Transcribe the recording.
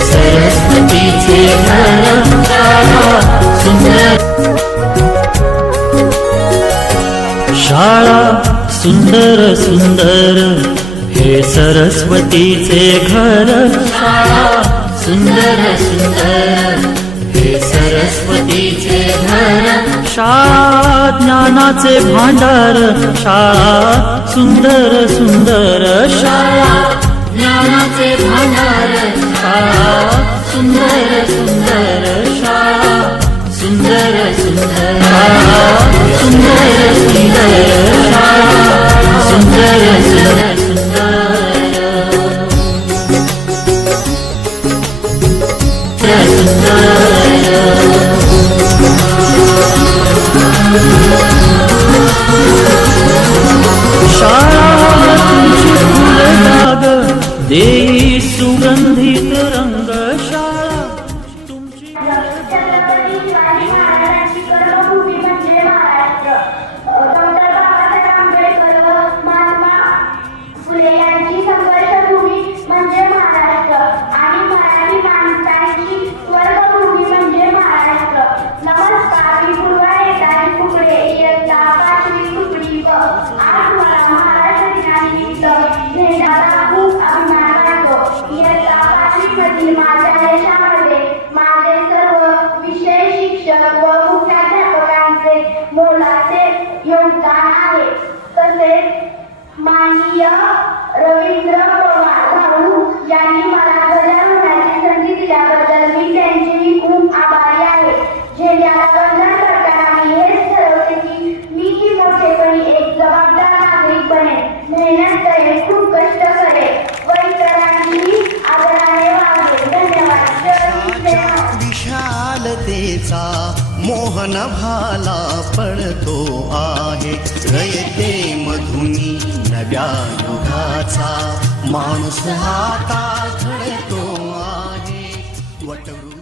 सरस्वतीचे घर शाळा सुंदर शाळा सुंदर सुंदर हे सरस्वतीचे घर शाळा सुंदर सुंदर हे सरस्वतीचे घर शाळा ज्ञानाचे भांडार शाळा सुंदर सुंदर शाळा ज्ञानाचे भांडार शाळा सुंदर सुंदर शाळा सुंदर सुंदर शाळा सुंदर सुंदर शाळा सुंदर सुंदर शाळा तुमची फुलबाग देई सुगंधित रंग शाळा तुमची माझ्या देशामध्ये माझे सर्व विषय शिक्षक व मुख्याध्यापकांचे मोलाचे योगदान आहे. तसेच माननीय रवींद्र पवार भाऊ यांनी मला गजानन होण्याची संधी दिल्याबद्दल मी त्यांचेही खूप आभारी आहे. झेंड्याला वंदन करताना मी हेच ठरवते की मीही मोठेपणी एक जबाबदार नागरिक बनेन, मेहनत करेन, खूप कष्ट करेन व इतरांचीही आदराने वागेन. धन्यवाद. विशालतेचा मोहन भाला पडतो आहे. रयते मधुनी नव्या युगाचा माणूस हाता घडतो आहे. वटवृ